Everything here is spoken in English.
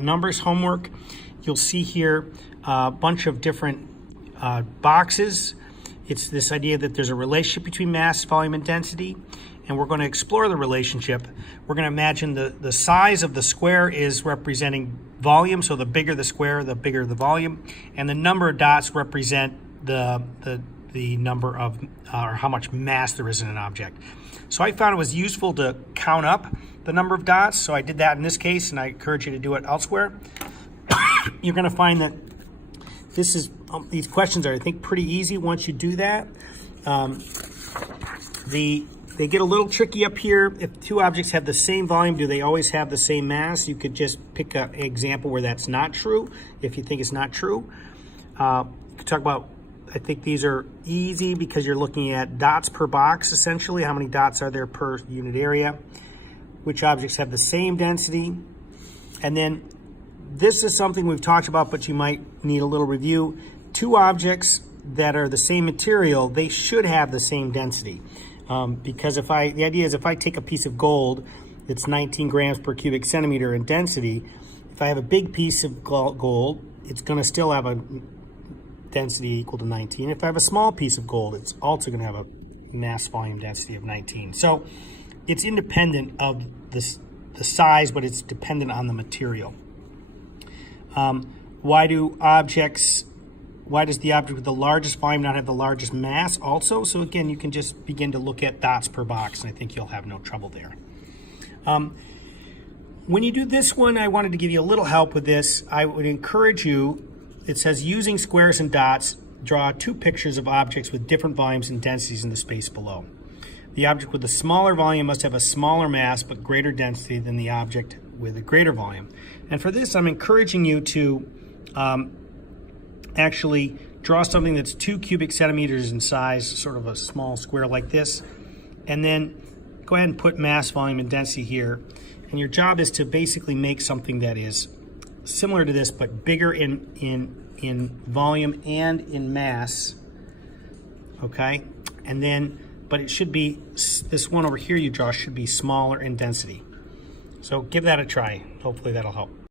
Numbers homework, you'll see here a bunch of different boxes. It's this idea that there's a relationship between mass, volume, and density, and we're going to explore the relationship. We're going to imagine the size of the square is representing volume, so the bigger the square, the bigger the volume, and the number of dots represent the number of, or how much mass there is in an object. So I found it was useful to count up the number of dots, so I did that in this case, and I encourage you to do it elsewhere. You're going to find that these questions are, I think, pretty easy once you do that. They get a little tricky up here. If two objects have the same volume, do they always have the same mass? You could just pick an example where that's not true, if you think it's not true. You could talk about, I think these are easy because you're looking at dots per box, essentially. How many dots are there per unit area? Which objects have the same density? And then this is something we've talked about, but you might need a little review. Two objects that are the same material, they should have the same density. Because the idea is if I take a piece of gold that's 19 grams per cubic centimeter in density, if I have a big piece of gold, it's going to still have a density equal to 19. If I have a small piece of gold, it's also going to have a mass volume density of 19. So it's independent of the size, but it's dependent on the material. Why does the object with the largest volume not have the largest mass also? So again, you can just begin to look at dots per box, and I think you'll have no trouble there. When you do this one, I wanted to give you a little help with this. I would encourage you, it says using squares and dots, draw two pictures of objects with different volumes and densities in the space below. The object with the smaller volume must have a smaller mass but greater density than the object with a greater volume. And for this, I'm encouraging you to actually draw something that's 2 cubic centimeters in size, sort of a small square like this, and then go ahead and put mass, volume, and density here. And your job is to basically make something that is similar to this, but bigger in volume and in mass, okay? And then, but it should be, this one over here you draw should be smaller in density. So give that a try. Hopefully that'll help.